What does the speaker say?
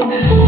Thank you.